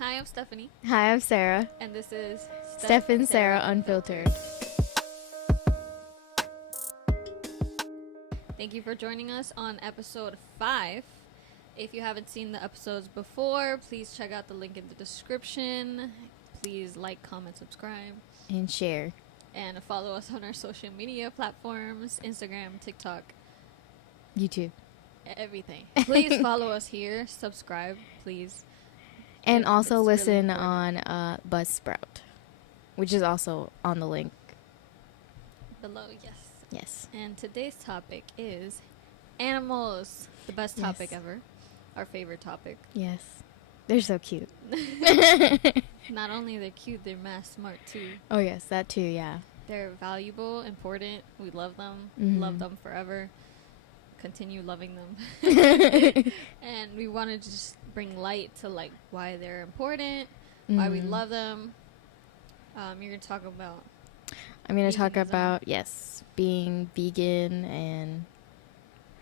Hi, I'm Stephanie. Hi, I'm Sarah. And this is Steph and Sarah Unfiltered. Thank you for joining us on episode 5. If you haven't seen the episodes before, please check out the link in the description. Please like, comment, subscribe. And share. And follow us on our social media platforms, Instagram, TikTok. YouTube. Everything. Please follow us here. Subscribe, please. And also listen really on Buzzsprout, which is also on the link. Below, yes. Yes. And today's topic is animals. The best topic ever. Our favorite topic. Yes. They're so cute. Not only they're cute, they're mass smart too. Oh, yes. That too, yeah. They're valuable, important. We love them. Mm-hmm. Love them forever. Continue loving them. And we want to just bring light to like why they're important, why we love them. You're going to talk about... I'm going to talk about, yes, being vegan and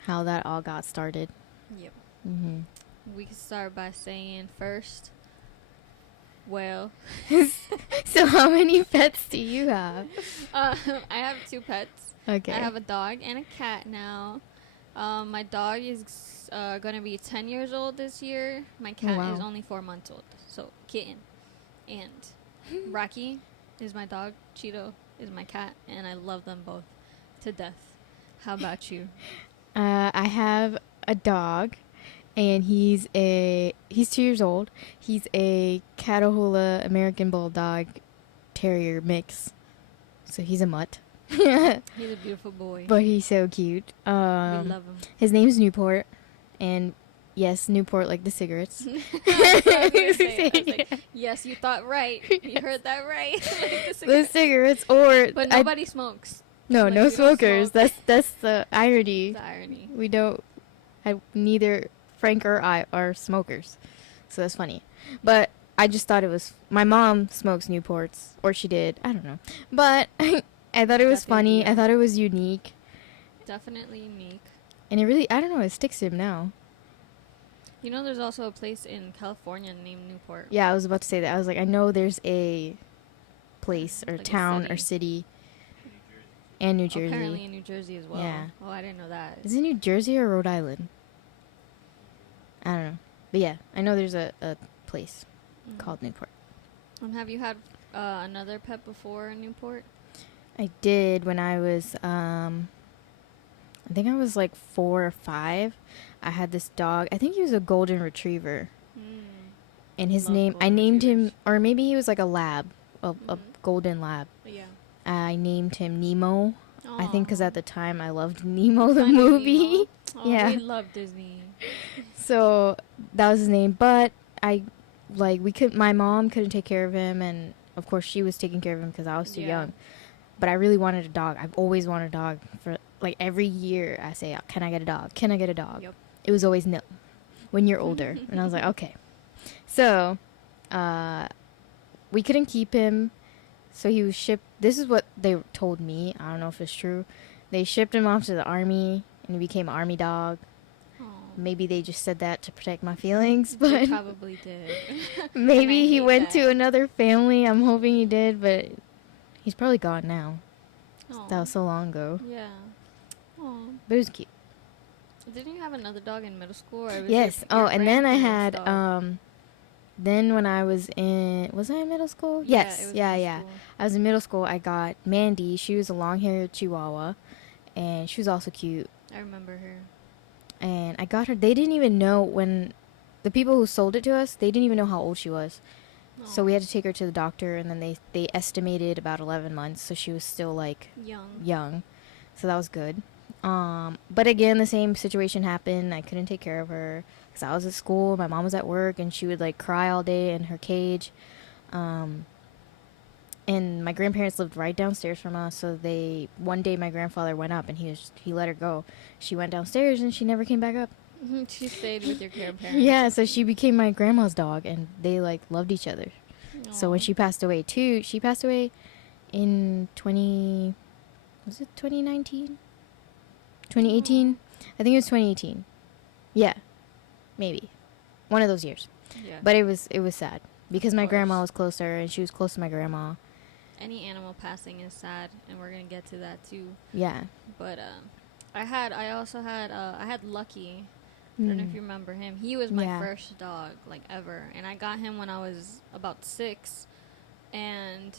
how that all got started. Yep. Mm-hmm. We can start by saying first, well... So how many pets do you have? I have 2 pets. Okay. I have a dog and a cat now. My dog is going to be 10 years old this year. My cat is only 4 months old. So, kitten. And Rocky is my dog. Cheeto is my cat. And I love them both to death. How about you? I have a dog, and he's 2 years old. He's a Catahoula American Bulldog Terrier mix. So he's a mutt. He's a beautiful boy. But he's so cute. We love him. His name's Newport. And yes, Newport like the cigarettes. I was like, yes, you thought right. You heard that right. Like the cigarettes, or but nobody smokes. No, like, no smokers. That's the irony. The irony. We don't. Neither Frank or I are smokers, so that's funny. But I just thought it was. My mom smokes Newports, or she did. I don't know, but. I thought it was funny. I thought it was unique. Definitely unique. And it really, I don't know, it sticks to him now. You know, there's also a place in California named Newport. Yeah, I was about to say that. I was like, I know there's a place or like town or city. And New Jersey. Apparently in New Jersey as well. Yeah. Oh, I didn't know that. Is it New Jersey or Rhode Island? I don't know. But yeah, I know there's a place called Newport. Have you had another pet before in Newport? I did when I was, I think I was like 4 or 5. I had this dog. I think he was a golden retriever. And his name, I named him, or maybe he was like a lab, a golden lab. Yeah. I named him Nemo. Aww. I think because at the time I loved Nemo, the movie. Nemo. Oh, yeah. We love Disney. So that was his name. But my mom couldn't take care of him. And of course she was taking care of him because I was too young. But I really wanted a dog. I've always wanted a dog. For like every year I say, can I get a dog? Can I get a dog? Yep. It was always no. When you're older. And I was like, okay. So we couldn't keep him. So he was shipped. This is what they told me. I don't know if it's true. They shipped him off to the army and he became an army dog. Aww. Maybe they just said that to protect my feelings. But they probably did. Maybe he went to another family. I'm hoping he did. But... he's probably gone now. Aww. That was so long ago. Yeah. Aww. But it was cute. Didn't you have another dog in middle school? Or was yes. And then I had, then when I was in middle school? Yeah, yes. Yeah. I was in middle school. I got Mandy. She was a long-haired Chihuahua. And she was also cute. I remember her. And I got her. They didn't even know when, the people who sold it to us, they didn't even know how old she was. So we had to take her to the doctor, and then they estimated about 11 months, so she was still, like, young. So that was good. But again, the same situation happened. I couldn't take care of her because I was at school, my mom was at work, and she would, like, cry all day in her cage. And my grandparents lived right downstairs from us, so one day my grandfather went up, and he let her go. She went downstairs, and she never came back up. She stayed with your grandparents. Yeah, so she became my grandma's dog, and they, like, loved each other. Aww. So when she passed away, too, she passed away in 2019? 2018? I think it was 2018. Yeah, maybe. One of those years. Yeah. But it was sad. because my grandma was closer and she was close to my grandma. Any animal passing is sad, and we're gonna get to that too. Yeah. But I had Lucky. I don't know if you remember him. He was my first dog, like, ever. And I got him when I was about 6. And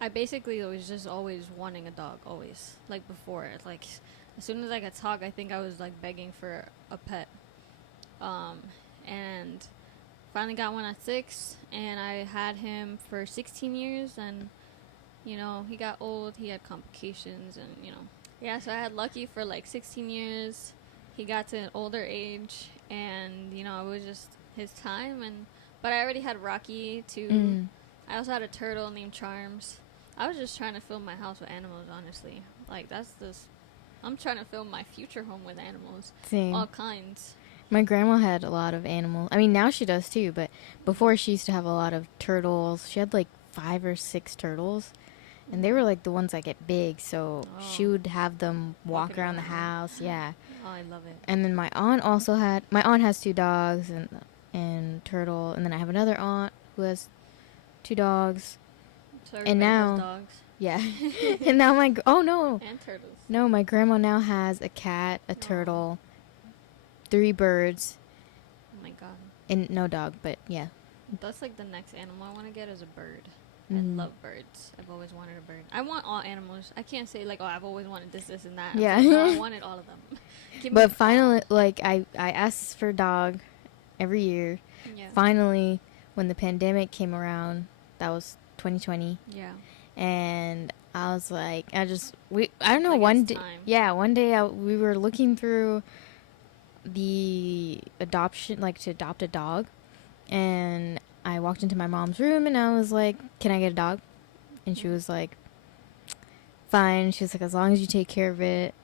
I basically was just always wanting a dog, always. Like, before. Like, as soon as I could talk, I think I was, like, begging for a pet. And finally got one at 6. And I had him for 16 years. And, you know, he got old. He had complications. And, you know. Yeah, so I had Lucky for, like, 16 years. He got to an older age, and, you know, it was just his time. But I already had Rocky, too. I also had a turtle named Charms. I was just trying to fill my house with animals, honestly. Like, I'm trying to fill my future home with animals. Same. All kinds. My grandma had a lot of animals. I mean, now she does, too, but before she used to have a lot of turtles. She had, like, 5 or 6 turtles. And they were, like, the ones that get big, so she would have them walk around the house. Yeah. Oh, I love it. And then my aunt has 2 dogs and turtle. And then I have another aunt who has 2 dogs. So everybody has dogs. Yeah. And now and turtles. No, my grandma now has a cat, a turtle, 3 birds. Oh, my God. And no dog, but yeah. That's, like, the next animal I want to get is a bird. I love birds. I've always wanted a bird. I want all animals. I can't say, like, oh, I've always wanted this and that. Yeah. Like, no, I wanted all of them. But finally, like, I asked for a dog every year. Yeah. Finally, when the pandemic came around, that was 2020. Yeah. And I was like, I don't know, like, one day. Yeah, one day we were looking through the adoption, like, to adopt a dog. And I walked into my mom's room and I was like, can I get a dog? And she was like, fine. She was like, as long as you take care of it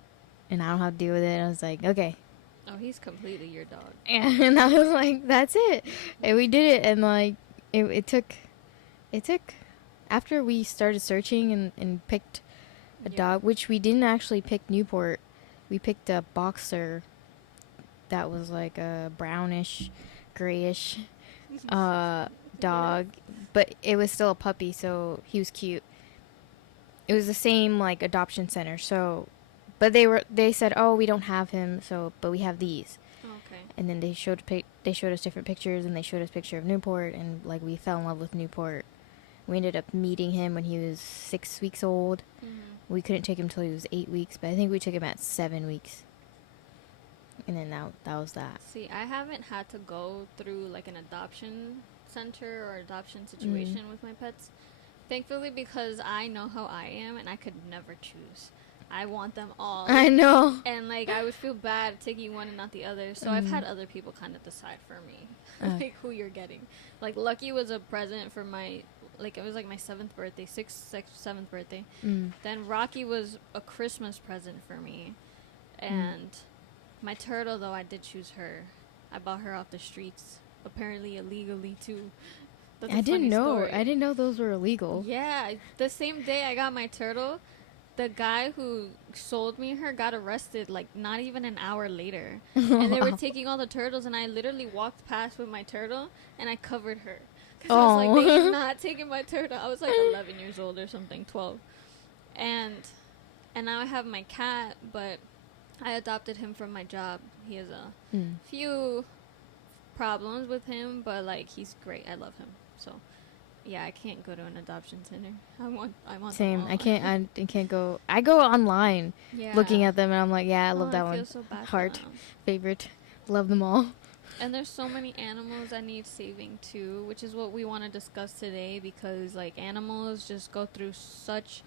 and I don't have to deal with it. I was like, okay. Oh, he's completely your dog. And I was like, that's it. And we did it. And, like, it took, after we started searching and picked a dog, which we didn't actually pick Newport. We picked a boxer that was, like, a brownish, grayish dog, but it was still a puppy, so he was cute. It was the same, like, adoption center, so, but they said, oh, we don't have him, so, but we have these. Okay. And then they showed us different pictures, and they showed us a picture of Newport, and, like, we fell in love with Newport. We ended up meeting him when he was 6 weeks old. We couldn't take him till he was 8 weeks, but I think we took him at 7 weeks. And then that was that. See, I haven't had to go through, like, an adoption center or adoption situation with my pets. Thankfully, because I know how I am and I could never choose. I want them all. I know. And, like, I would feel bad taking one and not the other. So I've had other people kind of decide for me, like, who you're getting. Like, Lucky was a present for my, like, it was, like, my 7th birthday, 7th birthday. Then Rocky was a Christmas present for me. And my turtle, though, I did choose her. I bought her off the streets, apparently illegally, too. I didn't know those were illegal. Yeah, the same day I got my turtle, the guy who sold me her got arrested, like, not even an hour later. And they were taking all the turtles, and I literally walked past with my turtle, and I covered her. Because I was like, they're not taking my turtle. I was, like, 11 years old or something, 12. And now I have my cat, but I adopted him from my job. He has a few problems with him, but, like, he's great. I love him. So, yeah, I can't go to an adoption center. I want Same. them all. I can't go. I go online looking at them, and I'm like, yeah, I love that one. So bad Heart, favorite, love them all. And there's so many animals that need saving too, which is what we want to discuss today, because, like, animals just go through such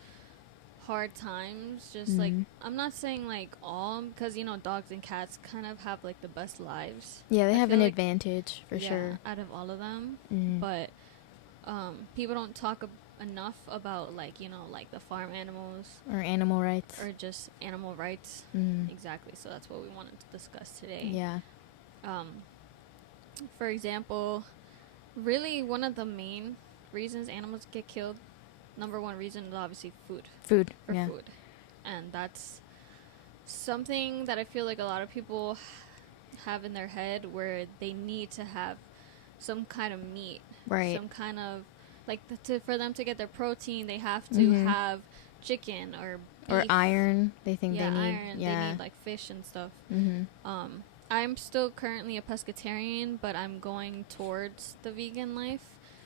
hard times. Just like, I'm not saying, like, all, because, you know, dogs and cats kind of have, like, the best lives. Yeah, they have an advantage for sure out of all of them. But people don't talk enough about, like, you know, like, the farm animals or animal rights or just animal rights. Exactly. So that's what we wanted to discuss today. Yeah. For example, really one of the main reasons animals get killed, number one reason is obviously food. Food. And that's something that I feel like a lot of people have in their head, where they need to have some kind of meat. Right. Some kind of, like, for them to get their protein, they have to have chicken or beef. Or iron. They think they need. Iron. Yeah. They need, like, fish and stuff. Mm-hmm. I'm still currently a pescatarian, but I'm going towards the vegan life.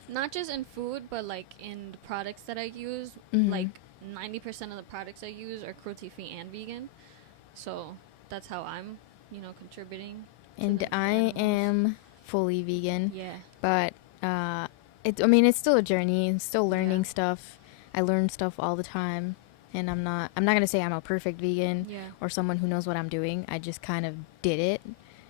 Not just in food, but, like, in the products that I use. Like, 90% of the products I use are cruelty-free and vegan. So that's how I'm, contributing. And I am fully vegan. Yeah. But it's still a journey. I'm still learning stuff. I learn stuff all the time. And I'm not going to say I'm a perfect vegan or someone who knows what I'm doing. I just kind of did it.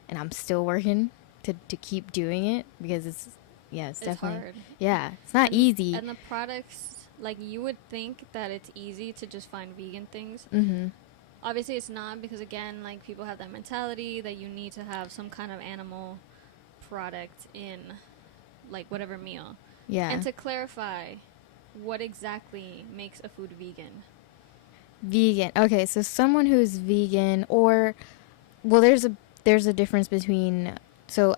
And I'm still working to keep doing it because it's definitely hard. Yeah, it's not easy. And the products, like, you would think that it's easy to just find vegan things. Obviously it's not, because again, like, people have that mentality that you need to have some kind of animal product in, like, whatever meal. Yeah. And to clarify, what exactly makes a food vegan? Vegan. Okay, so someone who's vegan, or there's a difference between, so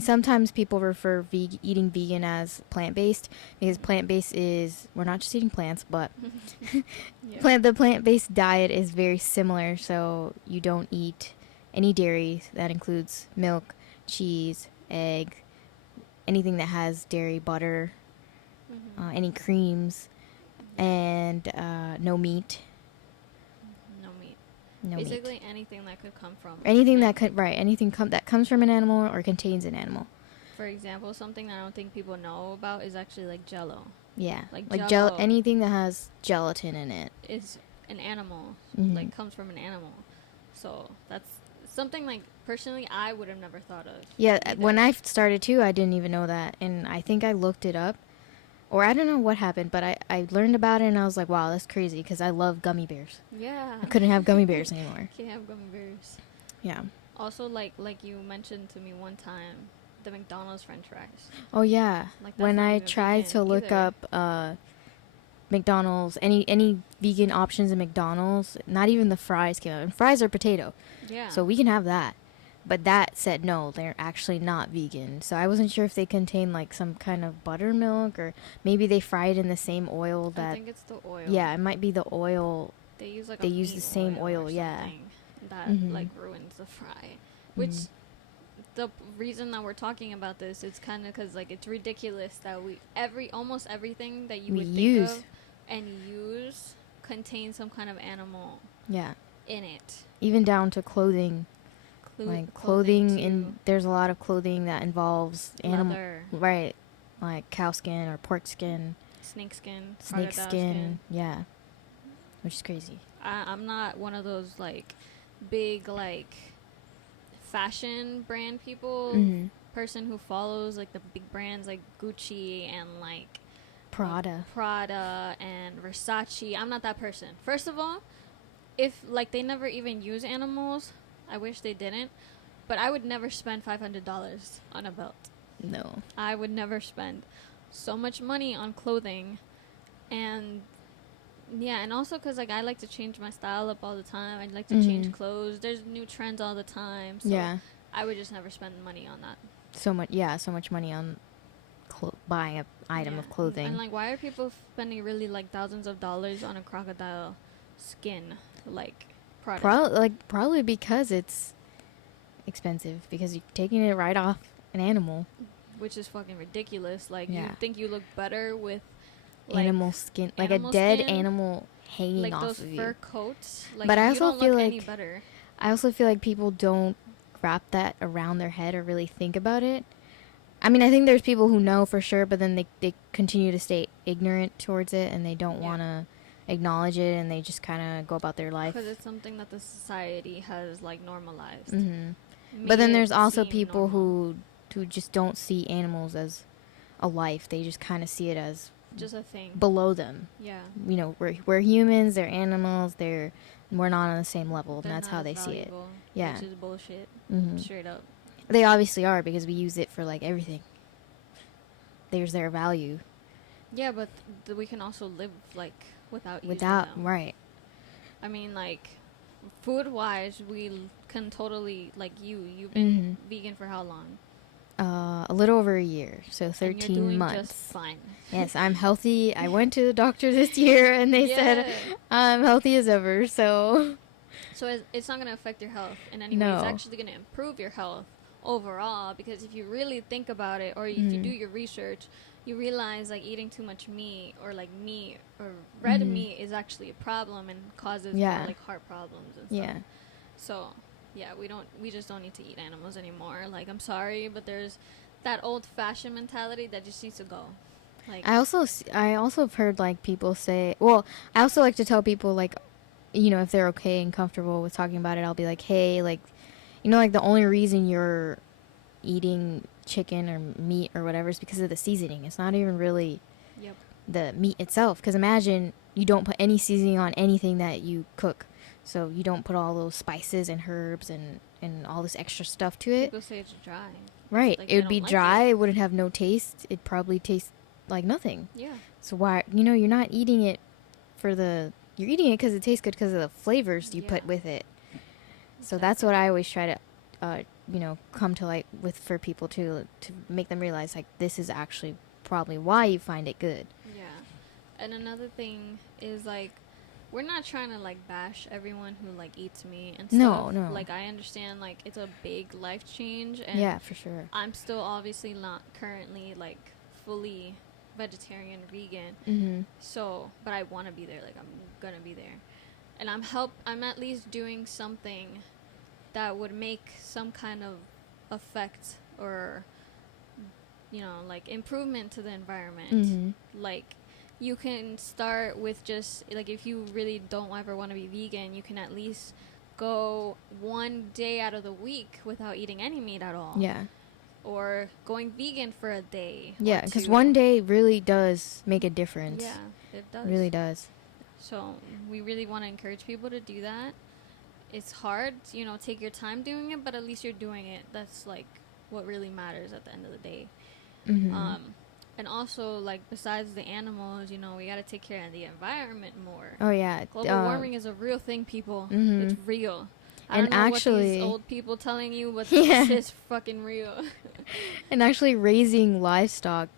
sometimes people refer eating vegan as plant-based, because plant-based is, we're not just eating plants, but the plant-based diet is very similar. So you don't eat any dairy. That includes milk, cheese, egg, anything that has dairy, butter, any creams, and no meat. Basically anything that could come from anything that comes from an animal or contains an animal. For example, something that I don't think people know about is actually, like, Jell-O. Yeah, like Jell-O anything that has gelatin in it is an animal, like, comes from an animal. So that's something, like, personally I would have never thought of. Yeah, either. When I started too, I didn't even know that, and I think I looked it up. Or I don't know what happened, but I learned about it, and I was like, wow, that's crazy, because I love gummy bears. Yeah. I couldn't have gummy bears anymore. Can't have gummy bears. Yeah. Also, like you mentioned to me one time, the McDonald's French fries. Oh, yeah. Like, when I tried to look up McDonald's, any vegan options in McDonald's, not even the fries came up. And fries are potato. Yeah. So we can have that. But that said, no, they're actually not vegan. So I wasn't sure if they contain, like, some kind of buttermilk, or maybe they fry it in the same oil that... I think it's the oil. Yeah, it might be the oil. They use, like, they use the same oil, yeah. That, like, ruins the fry. Which, the reason that we're talking about this is kind of because, like, it's ridiculous that almost everything that you would think of and use contains some kind of animal in it. Even down to clothing. Like clothing, and there's a lot of clothing that involves animal, right? Like cow skin or pork skin, snake skin, yeah, which is crazy. I'm not one of those, like, big, like, fashion brand people. Person who follows, like, the big brands like Gucci and, like, Prada and Versace. I'm not that person. First of all, if, like, they never even use animals, I wish they didn't, but I would never spend $500 on a belt. No. I would never spend so much money on clothing. And, yeah, and also because, like, I like to change my style up all the time. I like to change clothes. There's new trends all the time. So I would just never spend money on that. So much money on buying an item of clothing. And, like, why are people spending really, like, thousands of dollars on a crocodile skin, like, product? Probably because it's expensive, because you're taking it right off an animal, which is fucking ridiculous. Like, you think you look better with, like, animal skin, like a dead animal hanging like off those of you. fur coats. Like, but I you also don't feel look like any better. I also feel like people don't wrap that around their head or really think about it. I mean, I think there's people who know for sure, but then they continue to stay ignorant towards it, and they don't want to acknowledge it, and they just kind of go about their life. Because it's something that the society has, like, normalized. But then there's also people who just don't see animals as a life. They just kind of see it as just a thing below them. Yeah. You know, we're humans, they're animals, we're not on the same level, and that's how they see it. Yeah. Which is bullshit. Straight up. They obviously are, because we use it for, like, everything. There's their value. Yeah, but we can also live, like, without using them. Right. I mean, like, food-wise, we can totally, like, you've been vegan for how long? A little over a year, so 13 and you're doing months. Just fine. Yes, I'm healthy. I went to the doctor this year, and they said I'm healthy as ever. So it's not going to affect your health in any way. It's actually going to improve your health overall, because if you really think about it, or if you do your research, you realize like eating too much meat or like meat or red meat is actually a problem and causes like heart problems and stuff. So we just don't need to eat animals anymore. Like, I'm sorry, but there's that old-fashioned mentality that just needs to go. Like, I also have heard like people say, well, I also like to tell people, like, you know, if they're okay and comfortable with talking about it, I'll be like, hey, like, you know, like the only reason you're eating chicken or meat or whatever is because of the seasoning. It's not even really the meat itself, because imagine you don't put any seasoning on anything that you cook. So you don't put all those spices and herbs and all this extra stuff to it. People say it's dry. Right. Like, it would be dry. It wouldn't have no taste. It'd probably taste like nothing. Yeah. So why, you know, you're not eating it you're eating it because it tastes good because of the flavors you put with it. So that's what I always try to, you know, come to like with for people to make them realize, like, this is actually probably why you find it good. Yeah. And another thing is, like, we're not trying to like bash everyone who like eats meat and stuff. No. Like, I understand like it's a big life change, and for sure. I'm still obviously not currently like fully vegetarian, vegan. So, but I want to be there. Like, I'm gonna be there, and I'm at least doing something that would make some kind of effect, or, you know, like improvement to the environment. Like, you can start with just like, if you really don't ever want to be vegan, you can at least go one day out of the week without eating any meat at all. Yeah. Or going vegan for a day. Yeah, because one day really does make a difference. Yeah, it does. It really does. So we really want to encourage people to do that. It's hard, you know, take your time doing it, but at least you're doing it. That's like what really matters at the end of the day. And also, like, besides the animals, you know, we got to take care of the environment more. Oh, yeah. Global warming is a real thing, people. It's real. I don't know actually, what these old people telling you, but this is fucking real. And actually, raising livestock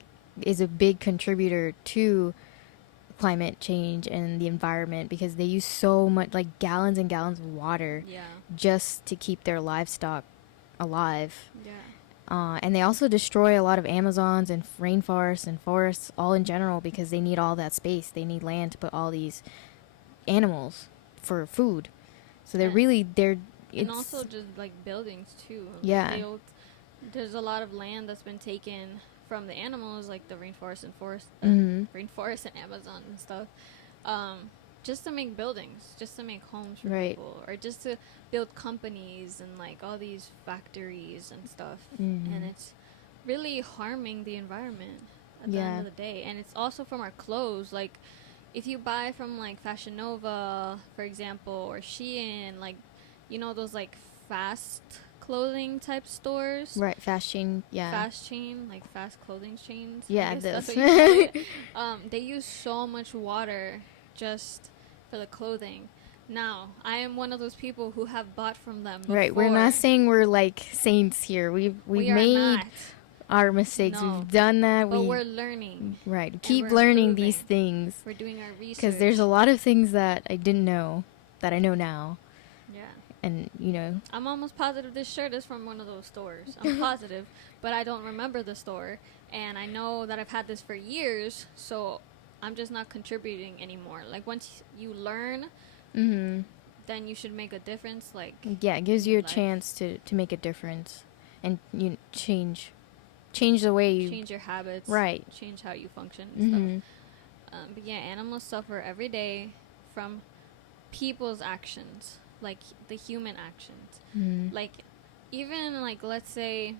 is a big contributor to climate change and the environment, because they use so much, like, gallons and gallons of water just to keep their livestock alive. Yeah. And they also destroy a lot of Amazons and rainforests and forests all in general, because they need all that space. They need land to put all these animals for food. So and also just like buildings too. Yeah. There's a lot of land that's been taken from the animals, like the rainforest and rainforest and Amazon and stuff, just to make buildings, just to make homes for people, or just to build companies and like all these factories and stuff. And it's really harming the environment at the end of the day. And it's also from our clothes. Like, if you buy from like Fashion Nova, for example, or Shein, like, you know, those like fast clothing type stores. Right, fast chain, Fast chain, like fast clothing chains. Yeah, that's what you call it. They use so much water just for the clothing. Now, I am one of those people who have bought from them before. Right, we're not saying we're like saints here. We've made our mistakes. No. We've done that. But we're learning. Right, keep learning these things. We're doing our research. Because there's a lot of things that I didn't know that I know now. Yeah. And, you know. I'm almost positive this shirt is from one of those stores. I'm positive, but I don't remember the store. And I know that I've had this for years, so I'm just not contributing anymore. Like, once you learn, then you should make a difference. Like, yeah, it gives you a chance to make a difference, and you change the way you change your habits, right? Change how you function and stuff. But yeah, animals suffer every day from people's actions, like the human actions. Like, even like, let's say,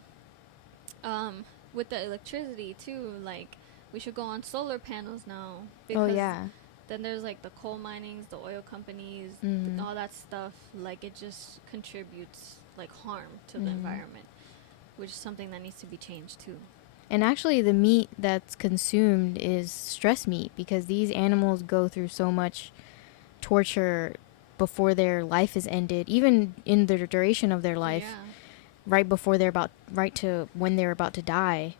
with the electricity too, like, we should go on solar panels now. Because then there's like the coal minings, the oil companies, all that stuff. Like, it just contributes like harm to the environment, which is something that needs to be changed too. And actually, the meat that's consumed is stress meat, because these animals go through so much torture before their life is ended, even in the duration of their life. right to when they're about to die,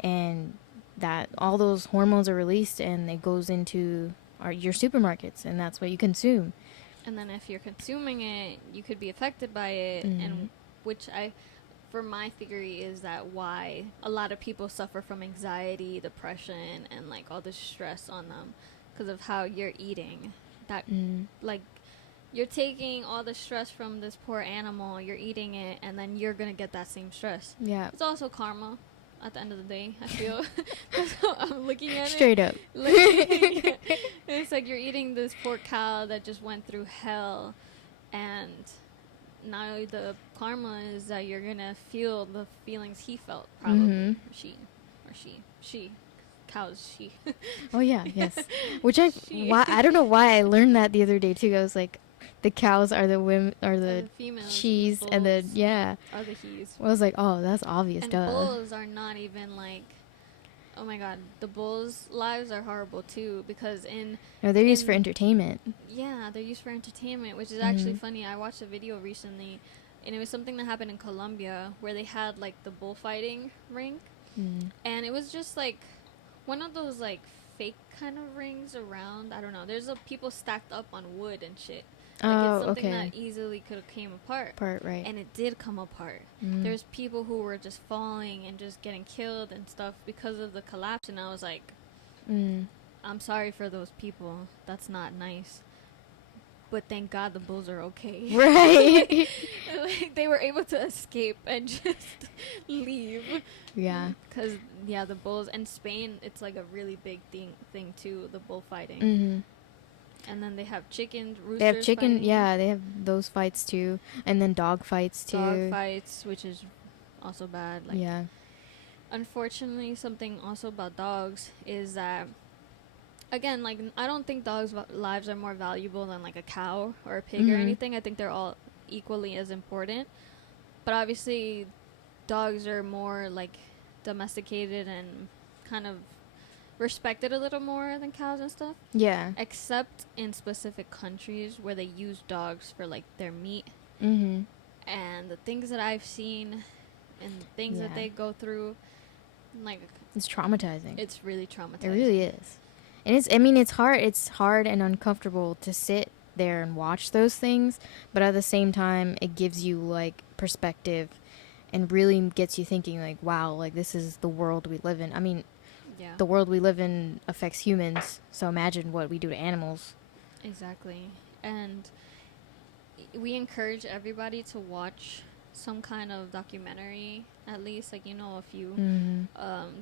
and that all those hormones are released and it goes into your supermarkets, and that's what you consume. And then if you're consuming it, you could be affected by it, and which for my theory is that why a lot of people suffer from anxiety, depression, and like all this stress on them because of how you're eating. That like you're taking all the stress from this poor animal, you're eating it, and then you're gonna get that same stress. Yeah, it's also karma. At the end of the day, I feel that's how I'm looking at straight it. up. Like, it's like you're eating this poor cow that just went through hell, and now the karma is that you're gonna feel the feelings he felt, probably. She. Cows, she. Oh yeah, yes. Which I don't know why I learned that the other day too. I was like, the cows are the women, are the females, she's, and the are the he's. Well, I was like, oh, that's obvious. And duh. bulls are not even like, oh my god, the bulls' lives are horrible too, because they're used for entertainment. Yeah, they're used for entertainment, which is actually funny. I watched a video recently, and it was something that happened in Colombia where they had like the bullfighting rink, and it was just like one of those like fake kind of rings around. I don't know. There's people stacked up on wood and shit. Like it's something that easily could have came apart. Right. And it did come apart. There's people who were just falling and just getting killed and stuff because of the collapse. And I was like, I'm sorry for those people. That's not nice. But thank God the bulls are okay. Right. Like, they were able to escape and just leave. Yeah. Because, the bulls. In Spain, it's like a really big thing too, the bullfighting. And then they have chickens, roosters. They have chicken, fighting. They have those fights too. And then dog fights too. Dog fights, which is also bad. Like, yeah. Unfortunately, something also about dogs is that, again, like, I don't think dogs' lives are more valuable than, like, a cow or a pig or anything. I think they're all equally as important. But obviously, dogs are more, like, domesticated and kind of respected a little more than cows and stuff. Yeah. Except in specific countries where they use dogs for, like, their meat. And the things that I've seen and the things that they go through, like, it's traumatizing. It's really traumatizing. It really is. And it's hard and uncomfortable to sit there and watch those things, but at the same time it gives you like perspective and really gets you thinking like, wow, like this is the world we live in. I mean, the world we live in affects humans, so imagine what we do to animals. Exactly. And we encourage everybody to watch some kind of documentary, at least, like, a few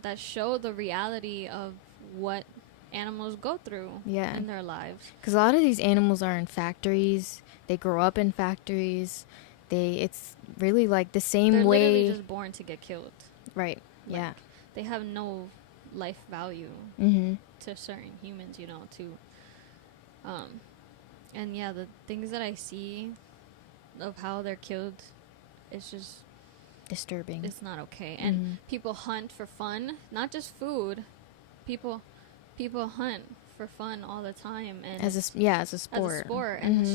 that show the reality of what animals go through in their lives. Because a lot of these animals are in factories. They grow up in factories. It's really like the same way. They're literally just born to get killed. Right. Like, they have no life value to certain humans, too. And the things that I see of how they're killed, it's just disturbing. It's not okay. And people hunt for fun, not just food. People hunt for fun all the time, and as a sport. And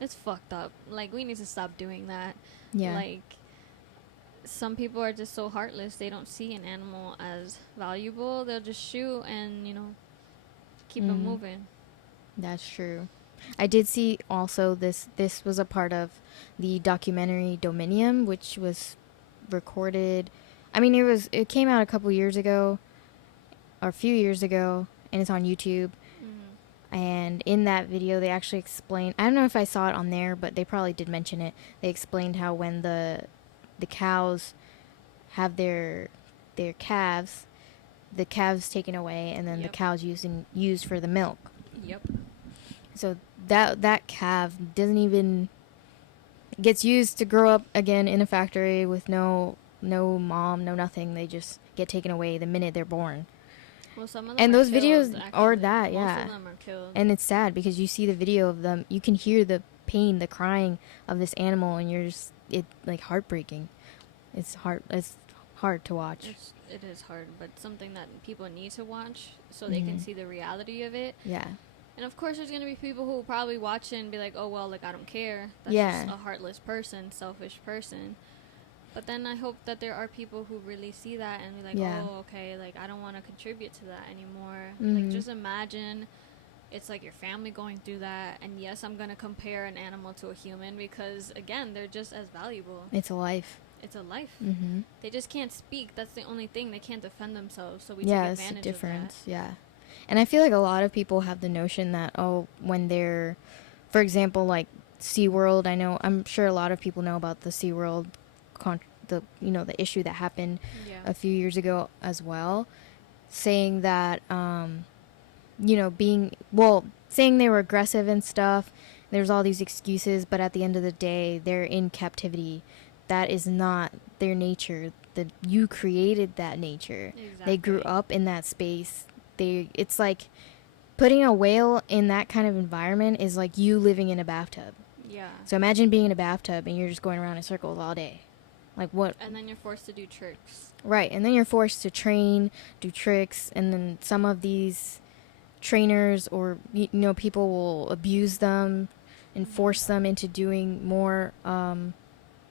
it's fucked up. Like, we need to stop doing that. Yeah. Like, some people are just so heartless. They don't see an animal as valuable. They'll just shoot and, keep them moving. That's true. I did see also this was a part of the documentary Dominium, which was recorded. I mean, it came out a couple years ago, or a few years ago, and it's on YouTube. And in that video, they actually explained, I don't know if I saw it on there, but they probably did mention it. They explained how when the cows have their calves, the calves taken away, and then the cows used for the milk. Yep. So that calf doesn't even gets used to grow up again in a factory with no mom, no nothing. They just get taken away the minute they're born. Well, some of them and are those killed, videos actually. are that, Most of them are killed. And it's sad because you see the video of them, you can hear the pain, the crying of this animal, and it's like heartbreaking. It's hard to watch. It is hard, but something that people need to watch so they can see the reality of it. Yeah. And of course, there's gonna be people who will probably watch it and be like, "Oh well, like I don't care." That's just a heartless person, selfish person. But then I hope that there are people who really see that and be like, Yeah. oh, okay, like, I don't want to contribute to that anymore. Mhm. Like, just imagine it's like your family going through that. And yes, I'm going to compare an animal to a human because, again, they're just as valuable. It's a life. It's a life. Mm-hmm. They just can't speak. That's the only thing. They can't defend themselves. So we Yeah, take it's the advantage difference. of that. Yeah. And I feel like a lot of people have the notion that, oh, when they're, for example, like SeaWorld, I'm sure a lot of people know about the SeaWorld, the issue that happened a few years ago as well, saying that, saying they were aggressive and stuff. There's all these excuses, but at the end of the day, they're in captivity. That is not their nature. You created that nature. Exactly. They grew up in that space. It's like putting a whale in that kind of environment is like you living in a bathtub. Yeah. So imagine being in a bathtub and you're just going around in circles all day. Like what? And then you're forced to do tricks. Right, and then you're forced to train, do tricks, and then some of these trainers or people will abuse them and force them into doing more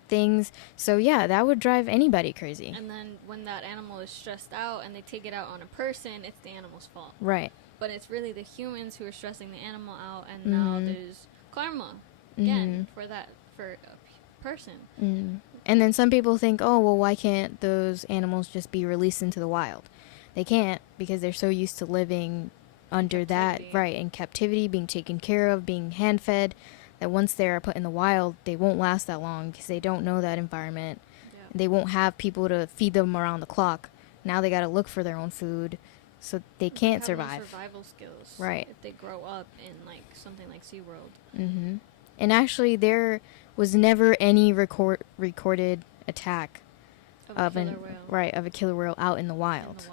things. So yeah, that would drive anybody crazy. And then when that animal is stressed out and they take it out on a person, it's the animal's fault. Right. But it's really the humans who are stressing the animal out, and now there's karma again for a person. And then some people think, oh, well, why can't those animals just be released into the wild? They can't because they're so used to living under that, right, in captivity, being taken care of, being hand-fed, that once they're put in the wild, they won't last that long because they don't know that environment. Yeah. They won't have people to feed them around the clock. Now they got to look for their own food, so they can't survive. No survival skills, right? If they grow up in like something like SeaWorld. Mm-hmm. And actually, there was never any recorded attack of a killer whale out in the wild.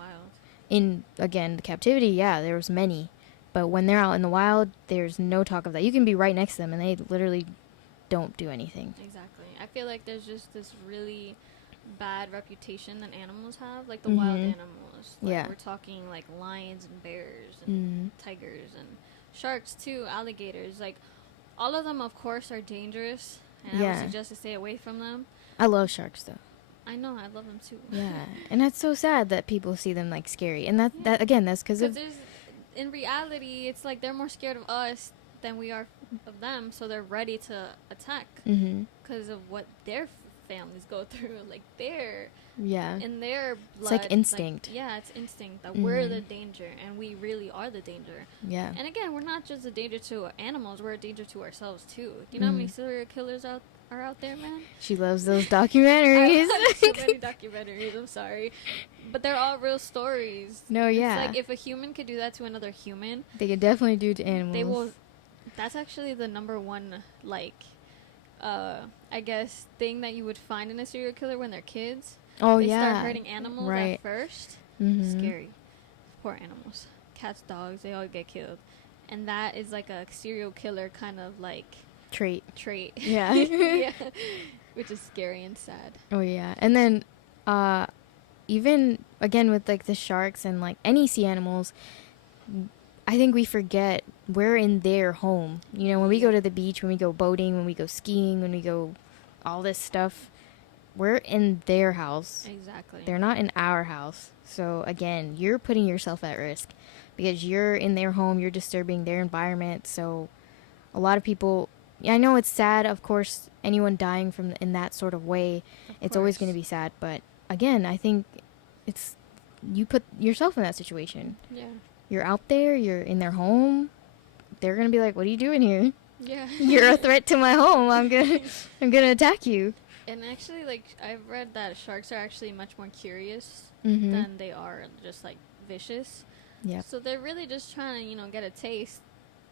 In again, the captivity, yeah, there was many, but when they're out in the wild, there's no talk of that. You can be right next to them, and they literally don't do anything. Exactly. I feel like there's just this really bad reputation that animals have, like the wild animals. Like, yeah. We're talking like lions and bears and tigers and sharks too, alligators. Like, all of them, of course, are dangerous, and I would suggest to stay away from them. I love sharks, though. I know, I love them too. Yeah, and that's so sad that people see them like scary, and that again, that's because in reality, it's like they're more scared of us than we are of them, so they're ready to attack because of what their families go through. Like in their blood, it's like instinct. It's instinct that we're the danger, and we really are the danger. Yeah. And again, we're not just a danger to animals; we're a danger to ourselves too. Do you know how many serial killers are out there, man? She loves those documentaries. So many documentaries, I'm sorry. But they're all real stories. No, yeah. It's like if a human could do that to another human, they could definitely do it to animals. They will. That's actually the number one, like, I guess, thing that you would find in a serial killer when they're kids. Oh, they start hurting animals at first. Mm-hmm. Scary. Poor animals. Cats, dogs, they all get killed. And that is like a serial killer kind of like trait. Yeah. Yeah. Which is scary and sad. Oh, yeah. And then even, again, with like the sharks and like any sea animals, I think we forget we're in their home. You know, when we go to the beach, when we go boating, when we go skiing, when we go all this stuff, we're in their house. Exactly. They're not in our house. So, again, you're putting yourself at risk because you're in their home. You're disturbing their environment. So, a lot of people, I know it's sad, of course, anyone dying in that sort of way, it's always going to be sad. But, again, I think you put yourself in that situation. Yeah. You're out there. You're in their home. They're going to be like, what are you doing here? Yeah. You're a threat to my home. I'm gonna attack you. And actually, like, I've read that sharks are actually much more curious than they are just, like, vicious. Yeah. So they're really just trying to, get a taste.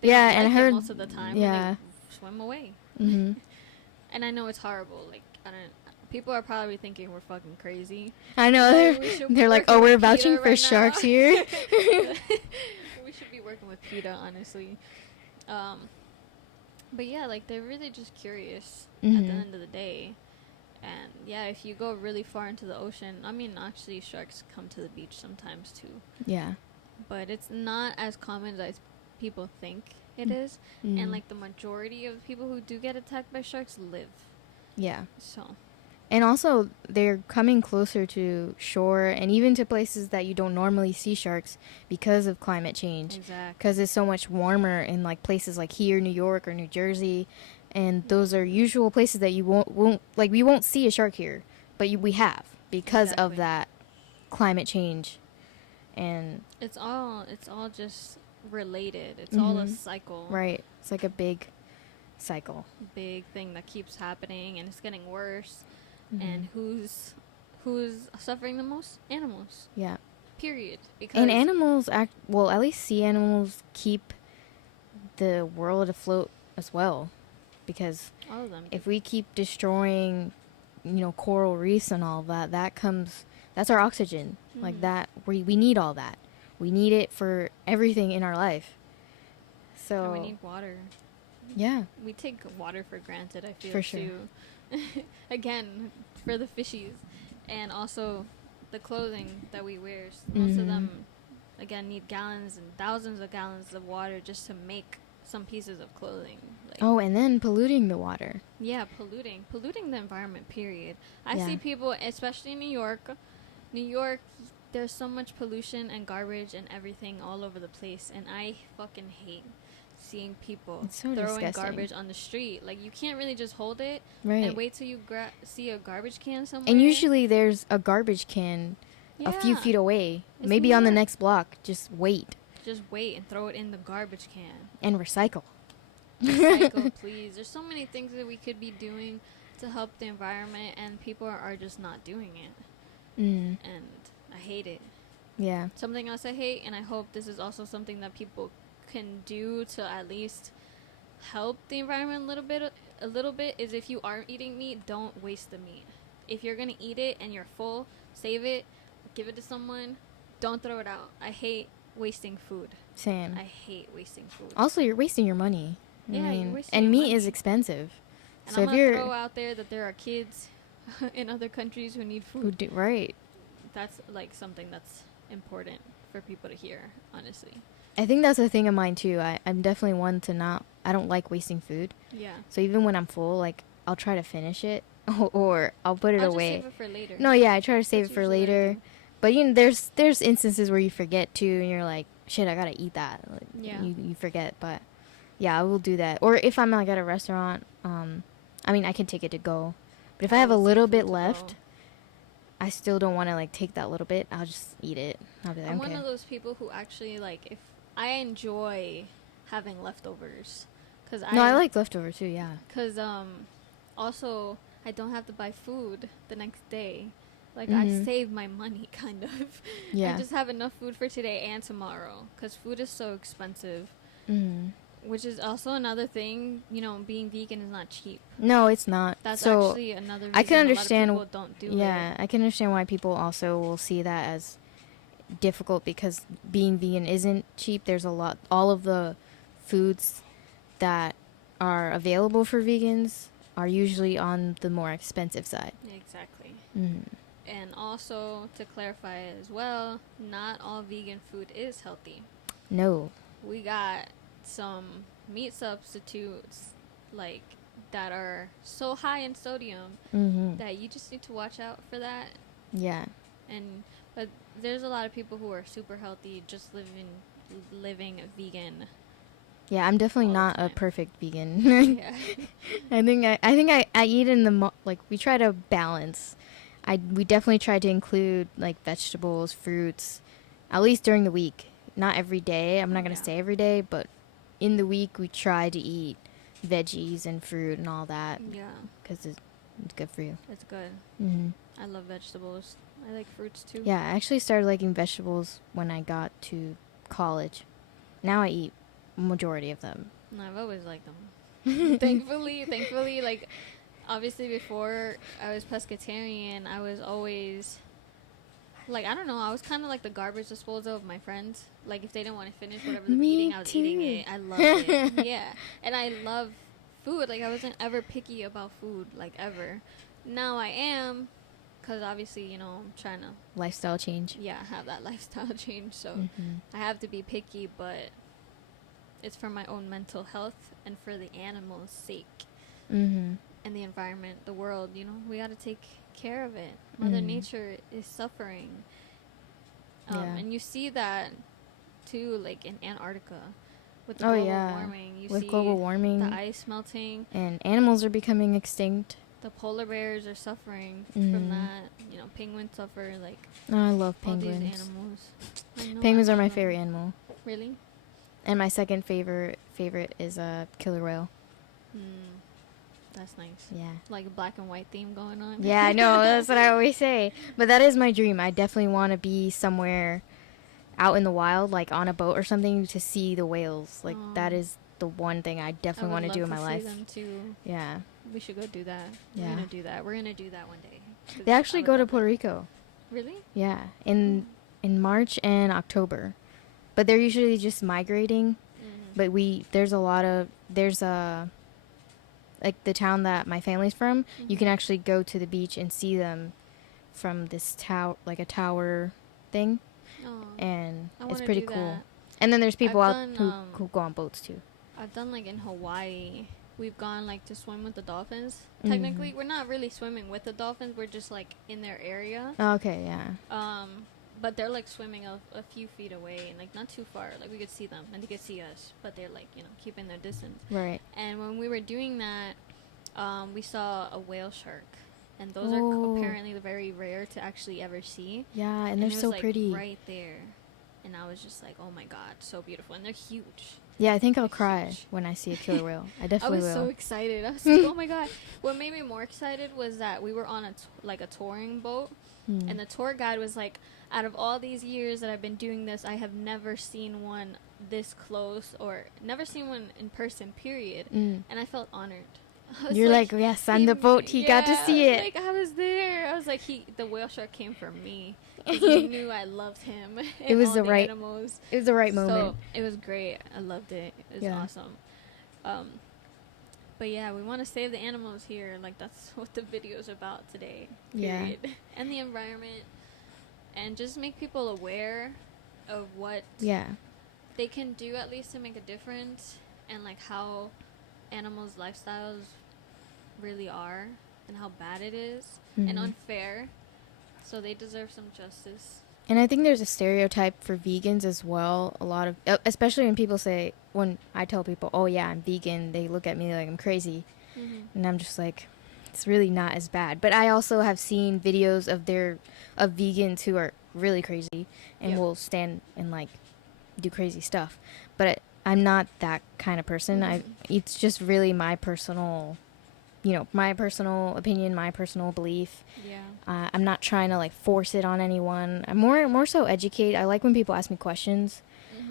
They don't like I heard most of the time. Yeah. And they swim away. Mm-hmm. And I know it's horrible. Like, people are probably thinking we're fucking crazy. I know. They're like, oh, we're vouching for sharks here. We should be working with PETA, honestly. But yeah, like, they're really just curious at the end of the day. And yeah, if you go really far into the ocean, I mean, actually, sharks come to the beach sometimes too. Yeah. But it's not as common as people think it is. And like the majority of people who do get attacked by sharks live. Yeah. So. And also, they're coming closer to shore and even to places that you don't normally see sharks because of climate change. Exactly. Because it's so much warmer in like places like here, New York or New Jersey, and those are usual places that you won't like. We won't see a shark here, but we have because of Exactly. that climate change. And it's all just related. It's all a cycle. Right. It's like a big cycle. Big thing that keeps happening, and it's getting worse. And who's suffering the most? Animals. Yeah. Period. Because And animals at least sea animals keep the world afloat as well, because all of them do. if we keep destroying, coral reefs and all that, that's our oxygen. Like that, we need all that. We need it for everything in our life. So and we need water. Yeah. We take water for granted, I feel, for sure. too. Again, for the fishies. And also the clothing that we wear. Most of them, again, need gallons and thousands of gallons of water just to make some pieces of clothing. Like, and then polluting the water. Yeah, polluting the environment, period. I see people, especially in New York, there's so much pollution and garbage and everything all over the place, and I fucking hate seeing people throwing disgusting. Garbage on the street. Like, you can't really just hold it and wait till you see a garbage can somewhere. And usually there's a garbage can a few feet away, maybe on the next block. Just wait and throw it in the garbage can and recycle. Please. There's so many things that we could be doing to help the environment, and people are just not doing it. And I hate it. Yeah. Something else I hate, and I hope this is also something that people can do to at least help the environment a little bit, is if you are eating meat, don't waste the meat. If you're gonna eat it and you're full, save it, give it to someone. Don't throw it out. I hate wasting food. Same. I hate wasting food. Also, you're wasting your money. Yeah, you're wasting and your meat money. is expensive. And so I'm if gonna you're throw out there that there are kids in other countries who need food. Who do, right. That's like something that's important for people to hear, honestly. I think that's a thing of mine too. I'm definitely one to I don't like wasting food. Yeah. So even when I'm full, like, I'll try to finish it or I'll put it away. Just save it for later. No, yeah, I try to save it for later. But there's instances where you forget to, and you're like, shit, I gotta eat that. Like, yeah. You forget, but yeah, I will do that. Or if I'm like at a restaurant, I can take it to go. But if I have a little bit left, I still don't want to like take that little bit. I'll just eat it. I'll be like, I'm one of those people who actually, like, if I enjoy having leftovers, I like leftovers too. Yeah. Because also I don't have to buy food the next day. Like, I save my money, kind of. Yeah. I just have enough food for today and tomorrow, because food is so expensive. Which is also another thing, being vegan is not cheap. No, it's not. That's actually another reason I can understand, a lot of people don't do it. Yeah, I can understand why people also will see that as difficult, because being vegan isn't cheap. There's all of the foods that are available for vegans are usually on the more expensive side. Exactly. And also, to clarify as well, not all vegan food is healthy. No. We got some meat substitutes, like, that are so high in sodium that you just need to watch out for that. Yeah. But there's a lot of people who are super healthy, just living vegan. Yeah, I'm definitely not a perfect vegan. Yeah. I think I eat in the we try to balance. We definitely try to include like vegetables, fruits, at least during the week. Not every day. I'm not gonna say every day, but in the week we try to eat veggies and fruit and all that. Yeah. Because it's good for you. It's good. I love vegetables. I like fruits too. Yeah, I actually started liking vegetables when I got to college. Now I eat majority of them. No, I've always liked them. Thankfully, like, obviously before I was pescatarian, I was always, like, I don't know, I was kind of like the garbage disposal of my friends. Like, if they didn't want to finish whatever they were eating, I was eating it. I loved it. Yeah. And I love food. Like, I wasn't ever picky about food, like, ever. Now I am, because obviously, I'm trying to... Lifestyle change. Yeah, have that lifestyle change. So I have to be picky, but it's for my own mental health and for the animals' sake. and the environment, the world, you know, we got to take care of it. Mother Nature is suffering. And you see that too, like in Antarctica with the global warming. You with see global warming, the ice melting, and animals are becoming extinct. The polar bears are suffering from that. You know, penguins suffer. Like, I love all penguins. these animals. Penguins are my favorite animal. Really? And my second favorite is a killer whale. That's nice. Yeah. Like a black and white theme going on. Yeah, I know. That's what I always say. But that is my dream. I definitely want to be somewhere out in the wild, like on a boat or something, to see the whales. Like, that is the one thing I definitely want to do in my life. I would love to see them too. Yeah. We should go do that. Yeah. We're gonna do that. We're gonna do that one day. They actually go to Puerto Rico. Really? Yeah, in March and October, but they're usually just migrating. But there's like the town that my family's from. You can actually go to the beach and see them from this tower, like a tower thing, and it's pretty cool. That. And then there's people who go on boats too. I've done like in Hawaii. We've gone like to swim with the dolphins. Technically, we're not really swimming with the dolphins. We're just like in their area. Okay, yeah. But they're like swimming a few feet away and like not too far. Like we could see them and they could see us, but they're like, you know, keeping their distance. Right. And when we were doing that, we saw a whale shark, and those are apparently very rare to actually ever see. Yeah, and they're so pretty. Right there, and I was just like, oh my god, so beautiful, and they're huge. Yeah, I think I'll cry when I see a killer whale. I definitely will. I was so excited. I was like, oh my god. What made me more excited was that we were on a touring boat, and the tour guide was like, out of all these years that I've been doing this, I have never seen one this close, or never seen one in person, period. And I felt honored. You're like, yes, on the boat, he got to see it. Like, I was there. I was like, the whale shark came for me. He knew I loved him. It was the right animals. It was the right moment. So it was great. I loved it. It was awesome. But yeah, we want to save the animals here. Like, that's what the video's about today. Period. Yeah. And the environment, and just make people aware of what they can do, at least to make a difference, and like how animals' lifestyles really are, and how bad it is, and unfair. So they deserve some justice. And I think there's a stereotype for vegans as well. A lot of, especially when I tell people, oh yeah, I'm vegan, they look at me like I'm crazy. And I'm just like, it's really not as bad. But I also have seen videos of vegans who are really crazy and will stand and like do crazy stuff. But I'm not that kind of person. It's just really my personal, my personal opinion, my personal belief. Yeah. I'm not trying to like force it on anyone. I'm more so educate. I like when people ask me questions.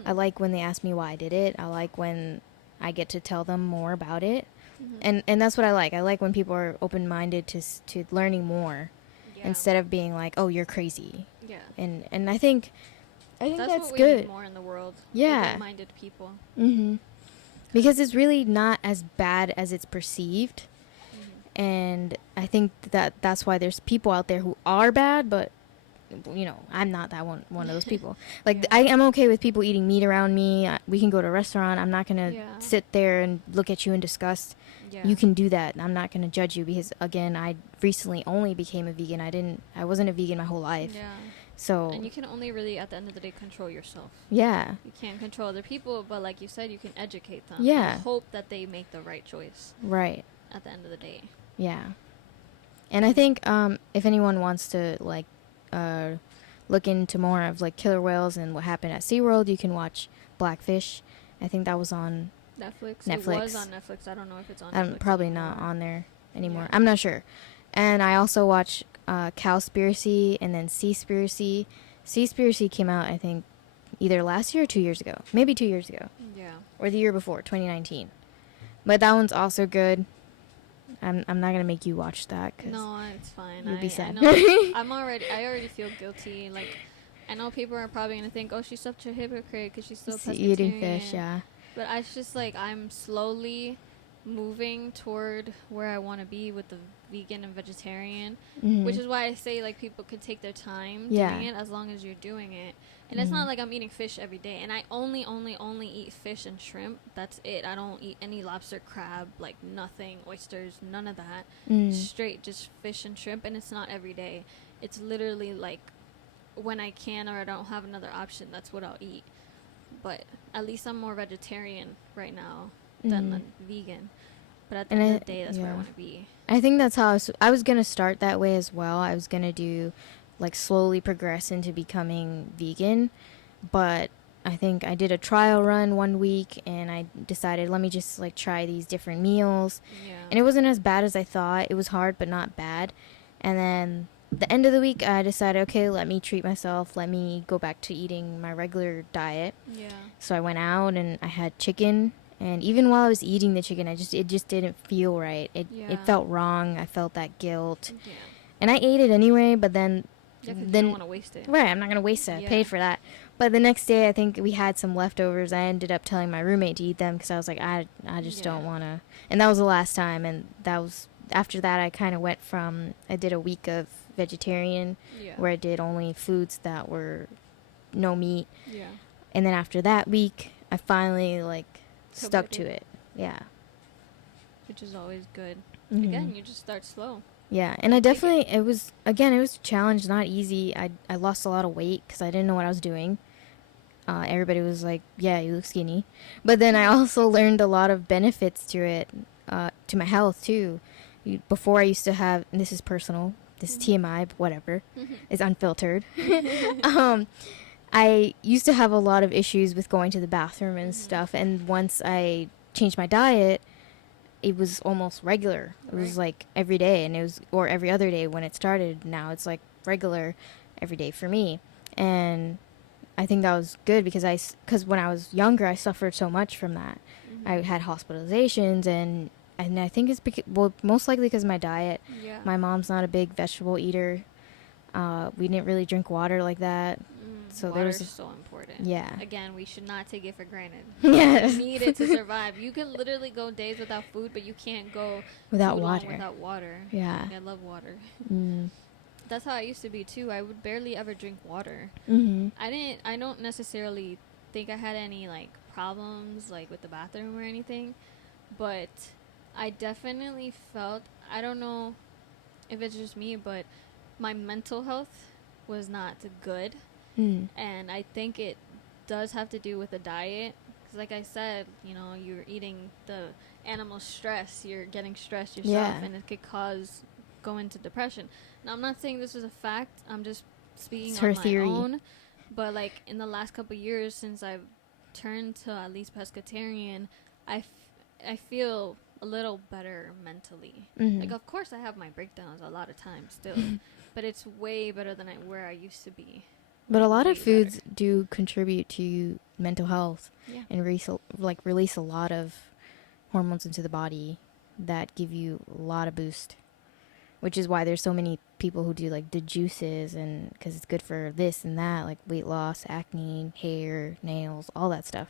I like when they ask me why I did it. I like when I get to tell them more about it. And that's what I like. I like when people are open-minded to learning more instead of being like, oh, you're crazy. Yeah. And I think that's what good. We need more in the world. Yeah. Open-minded people. Because it's really not as bad as it's perceived. And I think that's why there's people out there who are bad, but I'm not that one of those people. Like I am okay with people eating meat around me. We can go to a restaurant. I'm not gonna sit there and look at you in disgust. You can do that. I'm not gonna judge you because again, I recently only became a vegan. I wasn't a vegan my whole life. Yeah. So. And you can only really, at the end of the day, control yourself. Yeah. You can't control other people, but like you said, you can educate them. Yeah. And hope that they make the right choice. Right. At the end of the day. Yeah. And I think if anyone wants to like look into more of like killer whales and what happened at SeaWorld, you can watch Blackfish. I think that was on Netflix. It was on Netflix. I don't know if it's on Netflix probably anymore. Not on there anymore. Yeah. I'm not sure. And I also watch Cowspiracy and then Seaspiracy. Seaspiracy came out, I think, either last year or 2 years ago. Maybe 2 years ago. Yeah. Or the year before, 2019. But that one's also good. I'm not gonna make you watch that. Cause no, it's fine. You'll be sad. I already feel guilty. Like, I know people are probably gonna think, oh, she's such a hypocrite because she's still eating fish. Yeah. But I just like I'm slowly moving toward where I want to be with the vegan and vegetarian, Mm-hmm. which is why I say like people could take their time Yeah. doing it as long as you're doing it. And it's not like I'm eating fish every day, and I only eat fish and shrimp. That's it. I don't eat any lobster, crab, like nothing, oysters, none of that. Straight just fish and shrimp, and it's not every day. It's literally like when I can or I don't have another option, that's what I'll eat. But at least I'm more vegetarian right now than vegan. But at the end of the day, that's where I want to be. I think that's how I was going to start that way as well. I was going to do, like, slowly progress into becoming vegan. But I think I did a trial run one week, and I decided, let me just, like, try these different meals. Yeah. And it wasn't as bad as I thought. It was hard, but not bad. And then the end of the week, I decided, okay, let me treat myself. Let me go back to eating my regular diet. Yeah. So I went out, and I had chicken. And even while I was eating the chicken, it just didn't feel right. It felt wrong. I felt that guilt. Yeah. And I ate it anyway, but then you don't want to waste it. Right, I'm not going to waste it. I paid for that. But the next day, I think we had some leftovers. I ended up telling my roommate to eat them because I was like, I just don't want to. And that was the last time. And that was after that, I kind of went from, I did a week of vegetarian where I did only foods that were no meat. Yeah. And then after that week, I finally, like, stuck to it. Yeah. Which is always good. Again, you just start slow. Yeah, and I definitely, it was a challenge, not easy. I lost a lot of weight because I didn't know what I was doing. Everybody was like, yeah, you look skinny. But then I also learned a lot of benefits to it, to my health too. Before I used to have, and this is personal, this is TMI, but whatever, it's unfiltered. I used to have a lot of issues with going to the bathroom and stuff, and once I changed my diet, it was almost regular. It was like every day, and it was, or every other day when it started. Now it's like regular every day for me, and I think that was good because when I was younger, I suffered so much from that. I had hospitalizations, and I think it's most likely because of my diet. Yeah. My mom's not a big vegetable eater. We didn't really drink water like that. So water is so important. Yeah. Again, we should not take it for granted. Yes. You need it to survive. You can literally go days without food, but you can't go without water. Without water. Yeah. Like, I love water. That's how I used to be too. I would barely ever drink water. I don't necessarily think I had any like problems like with the bathroom or anything, but I definitely felt, I don't know if it's just me, but my mental health was not good. And I think it does have to do with the diet. Because like I said, you're eating the animal stress. You're getting stressed yourself. And it could go into depression. Now, I'm not saying this is a fact. I'm just speaking on my own. But like in the last couple of years since I've turned to at least pescatarian, I feel a little better mentally. Like, of course, I have my breakdowns a lot of times still. But it's way better than where I used to be. But a lot of foods do contribute to mental health and release a lot of hormones into the body that give you a lot of boost, which is why there's so many people who do like the juices, and because it's good for this and that, like weight loss, acne, hair, nails, all that stuff.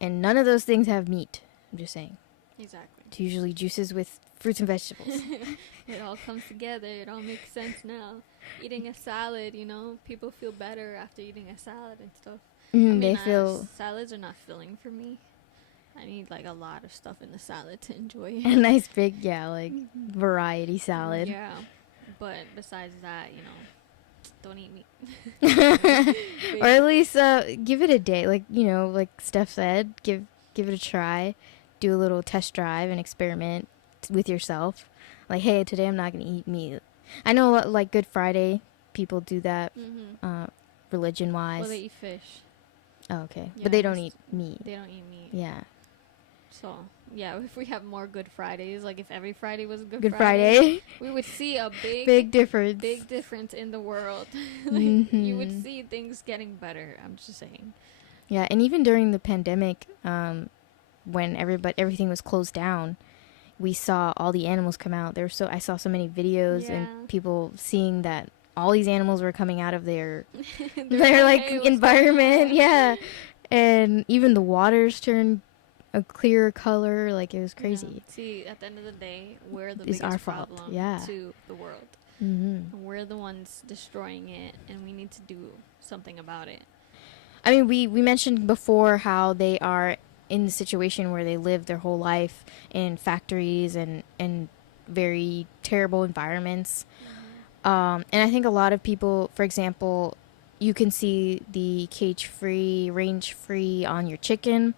And none of those things have meat. I'm just saying. Exactly. It's usually juices with fruits and vegetables. It all comes together. It all makes sense now. Eating a salad, people feel better after eating a salad and stuff. They feel salads are not filling for me. I need like a lot of stuff in the salad to enjoy. A nice big, variety salad. Yeah, but besides that, don't eat meat. Or at least give it a day. Like like Steph said, give it a try. Do a little test drive and experiment with yourself. Like, hey, today I'm not going to eat meat. I know, like, Good Friday, people do that religion-wise. Well, they eat fish. Oh, okay. Yeah, but they don't eat meat. They don't eat meat. Yeah. So, yeah, if we have more Good Fridays, like if every Friday was a Good Friday, we would see a big difference. Big difference in the world. You would see things getting better. I'm just saying. Yeah, and even during the pandemic, when everything was closed down, we saw all the animals come out. I saw so many videos and people seeing that all these animals were coming out of their like environment. Yeah. And even the waters turned a clearer color. Like, it was crazy. Yeah. See, at the end of the day, we're the It's our biggest fault. problem Yeah. to the world. Mm-hmm. We're the ones destroying it, and we need to do something about it. I mean, we mentioned before how they are in the situation where they live their whole life in factories and very terrible environments. And I think a lot of people, for example, you can see the cage-free, range-free on your chicken,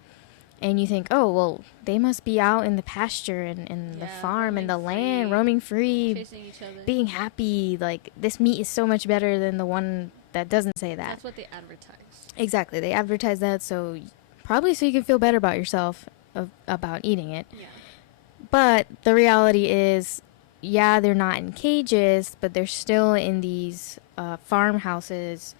and you think, oh, well, they must be out in the pasture and the farm and the land, roaming free, chasing each other, being happy. Like, this meat is so much better than the one that doesn't say that. That's what they advertise. Exactly. They advertise that probably so you can feel better about yourself about eating it. Yeah. But the reality is, yeah, they're not in cages, but they're still in these farmhouses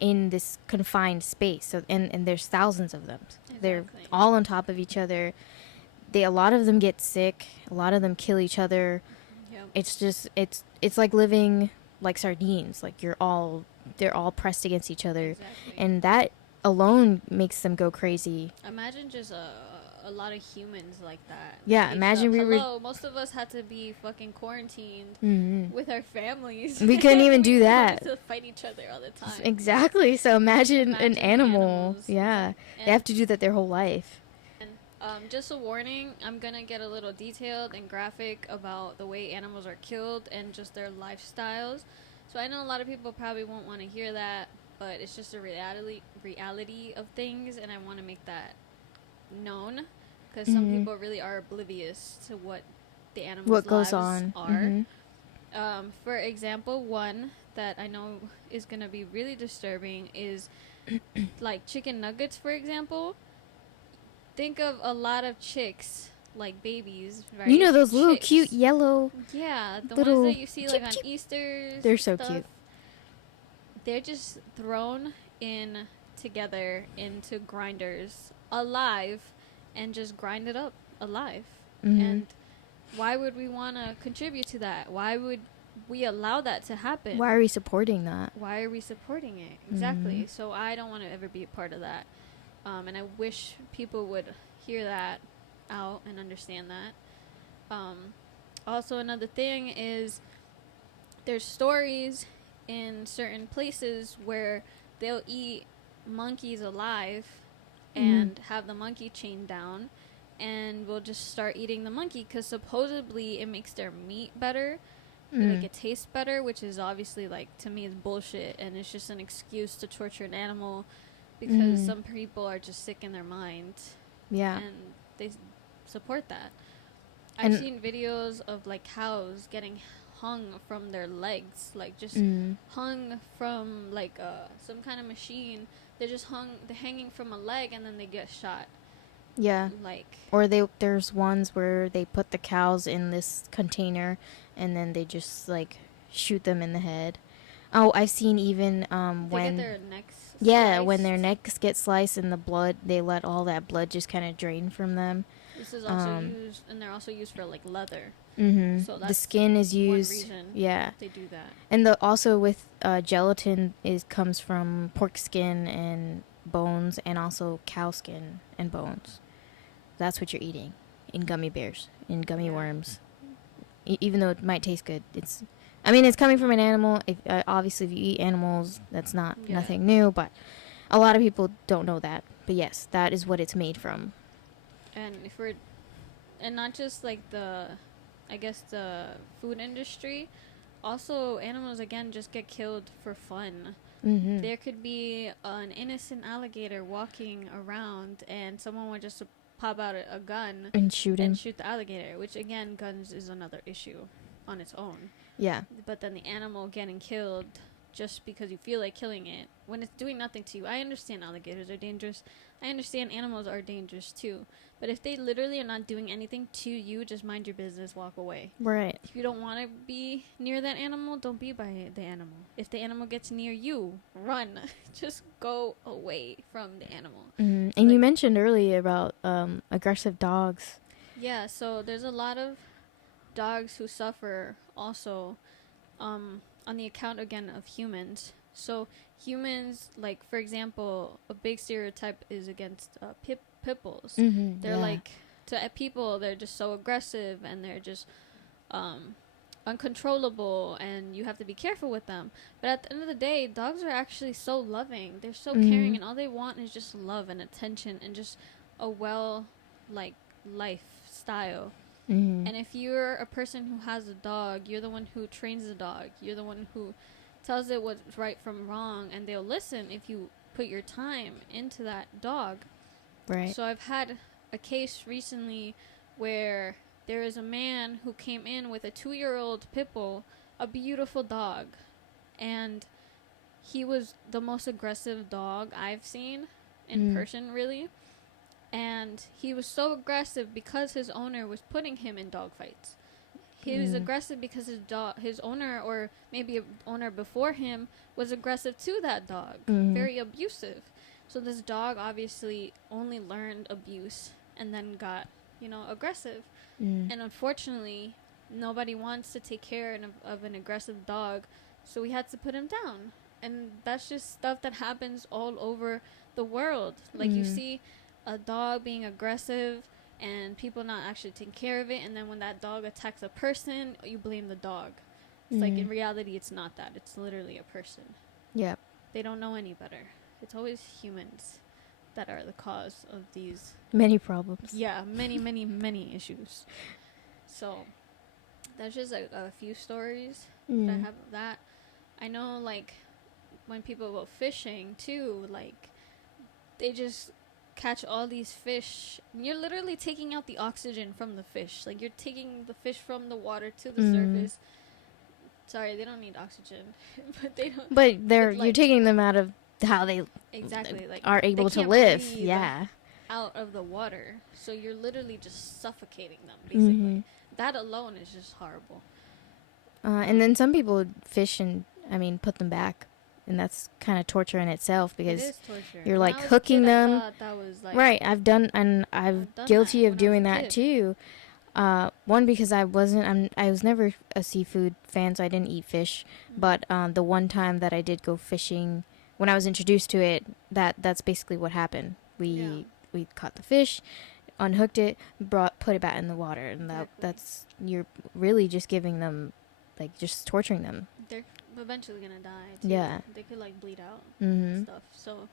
in this confined space. So and there's thousands of them. Exactly. They're all on top of each other. A lot of them get sick. A lot of them kill each other. Yep. It's just it's like living like sardines. Like they're all pressed against each other. Exactly. And that alone makes them go crazy. Imagine just a lot of humans like that. Yeah, imagine most of us had to be fucking quarantined with our families. We couldn't even do that. To fight each other all the time. Exactly. So imagine an animal. Yeah, they have to do that their whole life. And just a warning, I'm gonna get a little detailed and graphic about the way animals are killed and just their lifestyles. So I know a lot of people probably won't want to hear that, but it's just a reality of things, and I want to make that known because some people really are oblivious to what the animals' lives are. For example, one that I know is going to be really disturbing is like chicken nuggets, for example. Think of a lot of chicks, like babies, right? You know those little cute yellow... Yeah, the ones that you see like on Easter's. They're so cute. They're just thrown in together into grinders alive and just grind it up alive. And why would we want to contribute to that? Why would we allow that to happen? Why are we supporting that? Why are we supporting it? Exactly. So I don't want to ever be a part of that. And I wish people would hear that out and understand that. Also, another thing is there's stories in certain places where they'll eat monkeys alive and have the monkey chained down, and we'll just start eating the monkey because supposedly it makes their meat better. Like, it tastes better, which is obviously, like, to me, is bullshit, and it's just an excuse to torture an animal because some people are just sick in their mind. Yeah. And they support that. I've seen videos of, like, cows getting hung from their legs, like, just hung from, like, some kind of machine. They're hanging from a leg, and then they get shot. Yeah. Like, or there's ones where they put the cows in this container, and then they just, like, shoot them in the head. Oh, I've seen even when get their necks sliced. When their necks get sliced and the blood, they let all that blood just kind of drain from them. This is also used, and they're also used for, like, leather. So that's the skin is used. One reason they do that. And also with gelatin comes from pork skin and bones, and also cow skin and bones. That's what you're eating in gummy bears, in gummy worms. Even though it might taste good, it's coming from an animal. Obviously, if you eat animals, that's nothing new. But a lot of people don't know that. But yes, that is what it's made from. And not just like the food industry. Also, animals again just get killed for fun. There could be an innocent alligator walking around, and someone would just pop out a gun and shoot the alligator, which again, guns is another issue on its own. Yeah. But then the animal getting killed just because you feel like killing it when it's doing nothing to you. I understand alligators are dangerous. I understand animals are dangerous too. But if they literally are not doing anything to you, just mind your business, walk away. Right. If you don't want to be near that animal, don't be by the animal. If the animal gets near you, run. Just go away from the animal. And you mentioned earlier about aggressive dogs. Yeah, so there's a lot of dogs who suffer also on the account, again, of humans. So humans, like for example, a big stereotype is against pit bulls. They're like, to people, they're just so aggressive and they're just uncontrollable, and you have to be careful with them. But at the end of the day, dogs are actually so loving. They're so caring, and all they want is just love and attention and just a lifestyle. And if you're a person who has a dog, you're the one who trains the dog. You're the one who tells it what's right from wrong, and they'll listen if you put your time into that dog. Right. So I've had a case recently where there is a man who came in with a 2-year-old pit bull, a beautiful dog, and he was the most aggressive dog I've seen in person, really. And he was so aggressive because his owner was putting him in dog fights. He was aggressive because his owner, or maybe an owner before him, was aggressive to that dog. Very abusive. So this dog obviously only learned abuse and then got, aggressive. And unfortunately, nobody wants to take care of an aggressive dog, so we had to put him down. And that's just stuff that happens all over the world. Like, you see a dog being aggressive and people not actually taking care of it, and then when that dog attacks a person, you blame the dog. It's like, in reality, it's not that. It's literally a person. Yep. They don't know any better. It's always humans that are the cause of these many problems. Yeah, many, many, many issues. So that's just a few stories that I have of that. I know, like, when people go fishing too, like, they just catch all these fish. You're literally taking out the oxygen from the fish. Like, you're taking the fish from the water to the surface. Sorry, they don't need oxygen, but they don't. But you're taking them out of how they are able to live. Yeah. Out of the water, so you're literally just suffocating them, basically. That alone is just horrible. And then some people fish and put them back, and that's kind of torture in itself, because it is torture. You're when like hooking them. I thought that was like, right. I've done guilty of doing that too. One, because I was never a seafood fan, so I didn't eat fish. But the one time that I did go fishing, when I was introduced to it, that's basically what happened. We caught the fish, unhooked it, put it back in the water, and that's, you're really just giving them, like, just torturing them. They're eventually gonna die too. Yeah. They could, like, bleed out and stuff. So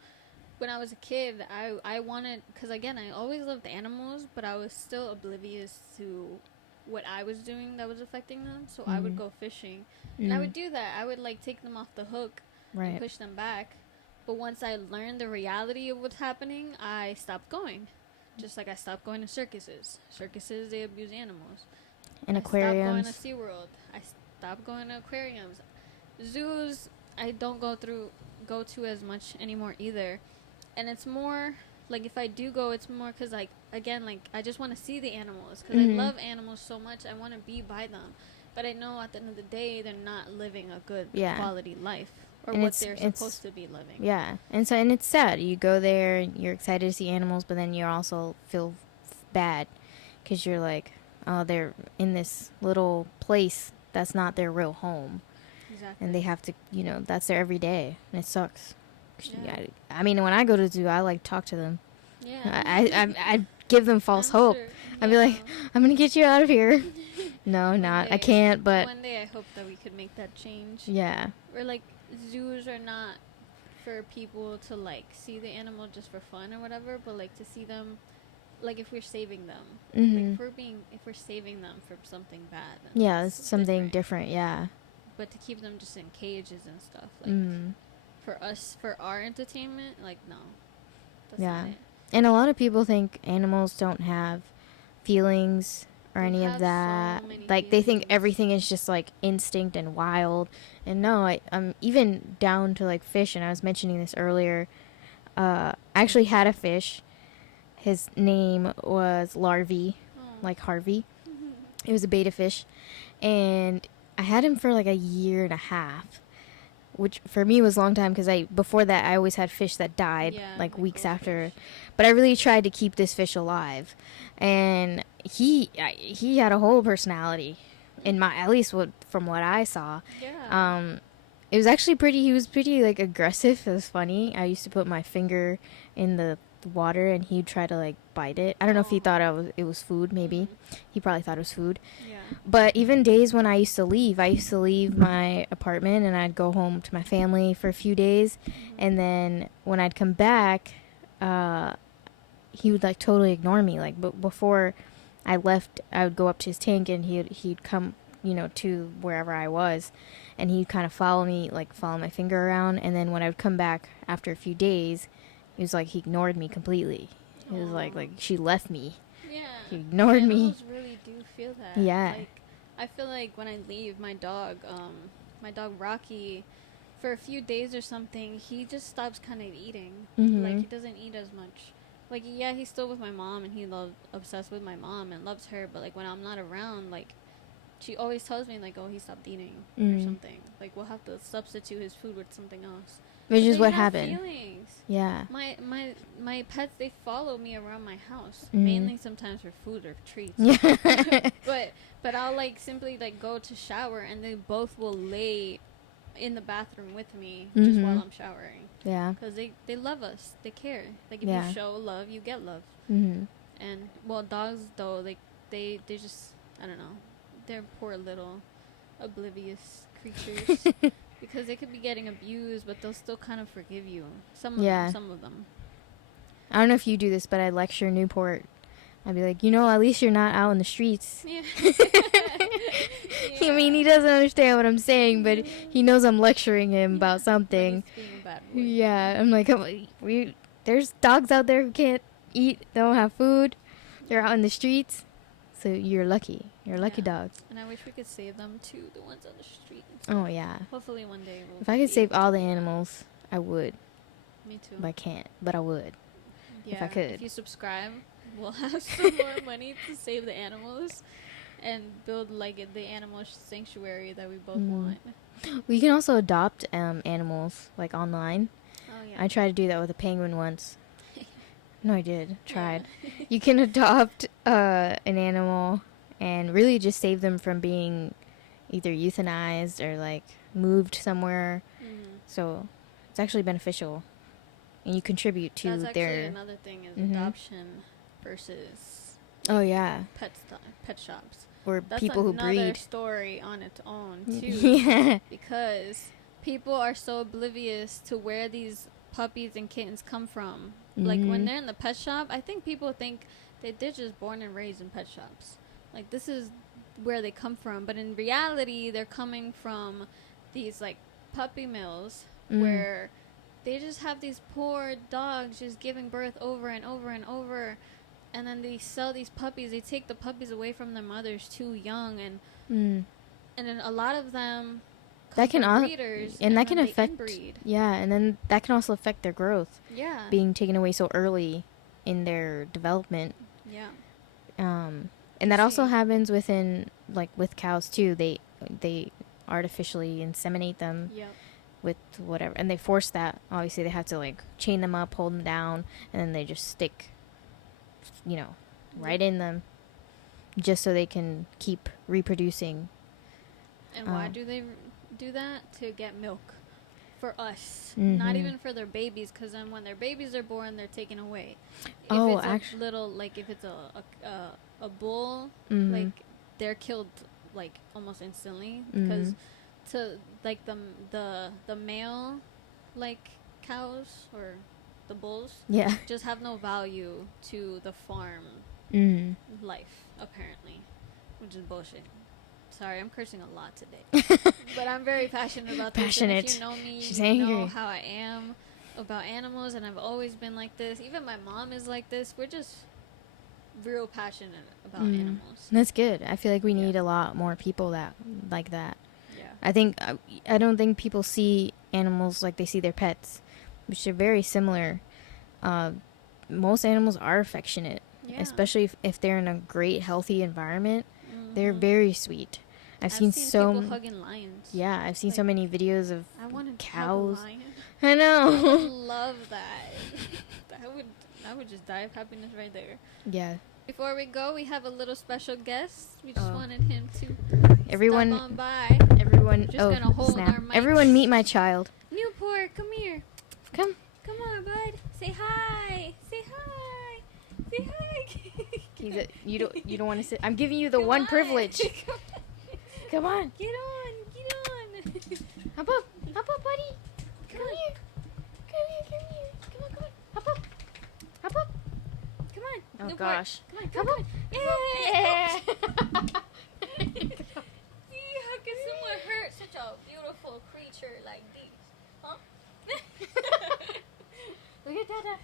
when I was a kid, I wanted, because again, I always loved animals, but I was still oblivious to what I was doing that was affecting them. So I would go fishing, and I would do that. I would, like, take them off the hook and push them back. But once I learned the reality of what's happening, I stopped going. Just like I stopped going to circuses. Circuses, they abuse animals. And aquariums. I stopped going to SeaWorld. I stopped going to aquariums. Zoos, I don't go to as much anymore either. And it's more, like, if I do go, it's more because, like, again, like, I just want to see the animals. Because I love animals so much. I want to be by them. But I know at the end of the day, they're not living a good quality life. Or and what they're supposed to be living. Yeah. And it's sad. You go there, and you're excited to see animals, but then you also feel bad. Because you're like, oh, they're in this little place that's not their real home. Exactly. And they have to, that's their everyday. And it sucks. Yeah. When I go to the zoo, I, like, talk to them. Yeah. I give them false hope. Sure. I'd be like, I'm going to get you out of here. No, I can't, but... One day I hope that we could make that change. Yeah. Or, like, zoos are not for people to, like, see the animal just for fun or whatever, but, like, to see them, like, if we're saving them. Like, if we're saving them from something bad. Yeah, it's something different, yeah. But to keep them just in cages and stuff, like, for our entertainment, like, no. That's not it. And a lot of people think animals don't have feelings or any of that. So like, they think everything is just, like, instinct and wild. And no, I'm even down to, like, fish. And I was mentioning this earlier. I actually had a fish. His name was Larvy, like Harvey. It was a betta fish. And I had him for, like, a year and a half. Which for me was a long time, because before that I always had fish that died like weeks after. But I really tried to keep this fish alive, and he had a whole personality, at least from what I saw. Yeah. It was actually pretty. He was pretty like aggressive. It was funny. I used to put my finger in the water, and he'd try to like bite it. I don't know if he thought it was food. Maybe he probably thought it was food. Yeah. But even days when I used to leave my apartment, and I'd go home to my family for a few days, and then when I'd come back, he would like totally ignore me. Like, but before I left, I would go up to his tank, and he'd come, to wherever I was, and he'd kind of follow my finger around. And then when I would come back after a few days, he was like, he ignored me completely. He was like she left me. Yeah. He ignored me. Animals really do feel that. Yeah. Like, I feel like when I leave my dog Rocky, for a few days or something, he just stops kind of eating. Like, he doesn't eat as much. Like, yeah, he's still with my mom, and he's obsessed with my mom and loves her. But like, when I'm not around, like, she always tells me like, oh, he stopped eating or something. Like, we'll have to substitute his food with something else. Which is what happened. Feelings. Yeah. My pets, they follow me around my house, mainly sometimes for food or treats. Yeah. but I'll like simply like go to shower, and they both will lay in the bathroom with me just while I'm showering. Yeah. Because they love us. They care. Like, if you show love, you get love. Mm-hmm. And, well, dogs, though, like, they just, I don't know. They're poor little oblivious creatures. Because they could be getting abused, but they'll still kind of forgive you. Some of them. I don't know if you do this, but I lecture Newport. I'd be like, at least you're not out in the streets. Yeah. I mean, he doesn't understand what I'm saying, but he knows I'm lecturing him about something. Being a bad boy. Yeah, I'm like, there's dogs out there who can't eat, they don't have food, they're out in the streets. So you're lucky. You're a lucky dog. And I wish we could save them too, the ones on the street. Oh, yeah. Hopefully one day we'll If I could save all the animals, I would. Me too. But I can't. But I would. Yeah, if I could. If you subscribe, we'll have some more money to save the animals and build like the animal sanctuary that we both want. We can also adopt animals like online. Oh yeah. I tried to do that with a penguin once. No, I did. Tried. Yeah. You can adopt an animal and really just save them from being either euthanized or like moved somewhere. So it's actually beneficial, and you contribute to That's actually another thing is adoption versus pet shops. Or That's people who breed. Another story on its own too. Yeah. Because people are so oblivious to where these puppies and kittens come from. Like, when they're in the pet shop, I think people think that they're just born and raised in pet shops. Like, this is where they come from. But in reality, they're coming from these, like, puppy mills where they just have these poor dogs just giving birth over and over and over. And then they sell these puppies. They take the puppies away from their mothers too young. And then a lot of them... That can breeders, and that can affect inbreed. Yeah, and then that can also affect their growth. Yeah. Being taken away so early in their development. Yeah. And that also happens with cows too. They artificially inseminate them with whatever, and they force that. Obviously, they have to like chain them up, hold them down, and then they just stick right in them just so they can keep reproducing. And why do they do that? To get milk for us, not even for their babies, because then when their babies are born, they're taken away. If it's a bull, like, they're killed like almost instantly, because to like the male like cows or the bulls just have no value to the farm life, apparently, which is bullshit. Sorry, I'm cursing a lot today. But I'm very passionate about this. Passionate. If you know me, She's you angry. know how I am about animals, and I've always been like this. Even my mom is like this. We're just real passionate about animals. That's good. I feel like we need a lot more people like that. Yeah. I don't think people see animals like they see their pets, which are very similar. Most animals are affectionate, especially if they're in a great, healthy environment. They're very sweet. I've seen people hugging lions. Yeah, I've seen so many videos of cows. Hug a lion. I know. I would love that. I would just die of happiness right there. Yeah. Before we go, we have a little special guest. We just wanted him to everyone stop on by. Everyone, Just gonna hold snap. our mics. Everyone meet my child. Newport, come here. Come. Come on, bud. Say hi. Say hi. Say hi. You don't want to sit. I'm giving you the Come one on. privilege. Come on. Get on. Get on. Hop up. Hop up, buddy. Come here. Come here. Come here. Come on. Come on. Hop up. Hop up. Come on. Oh, Newport. gosh. Come on. Come on. Yeah. See, how can someone hurt such a beautiful creature like this? Huh? Look at Dada.